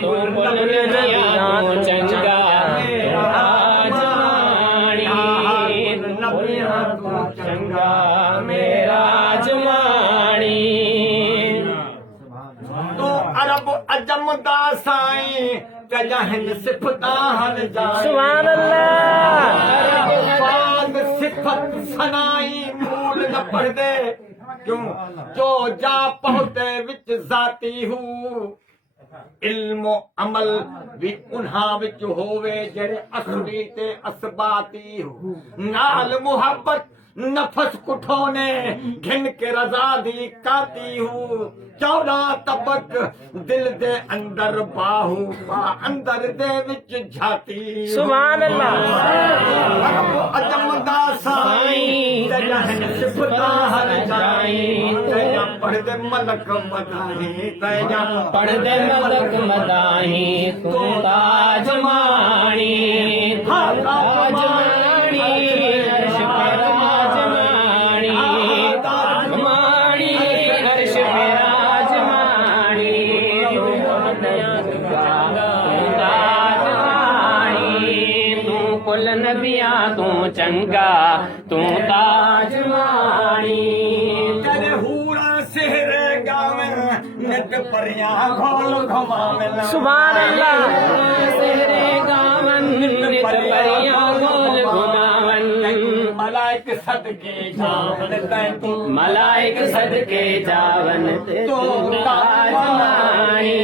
तू कुल नबिया तू चंगा चंगा मेरा जमानी तू अरब अजम दा साईं तेजा हिंद सिफता हर जाए सुभान अल्लाह बाद सिफत सनाई मूल न पढ़ दे क्यों जो जा पहुंचे विच जाती हूँ इल्मो अमल भी उन्हां विच होवे जेड़े असली ते असबाती हो नाल मुहब्बत नफस कुठोने घिन के रजा दी काती हूँ 14 तबक दिल दे अंदर बाहू बा अंदर दे विच झाती सुभान अल्लाह अजम दा साईं तेजा हिन सिफता हर जाई तेजा पढ़ दे मलक मदाही तेजा पढ़ दे मलक मदाही तू ताज माणी ताज माणी अर्श पे राज माणी माणी अर्श पे राज माणी ताज माणी तू कुल नबिया तू चंगा तू ताज माणी तेरे हूरा सेहरे गावे नित परियां घोल घुमावे सुभान अल्लाह तेरे गावन नित परियां गोल घुमावन मलाइक सदके जावन तू मलाइक सदके जावन तू ताज माणी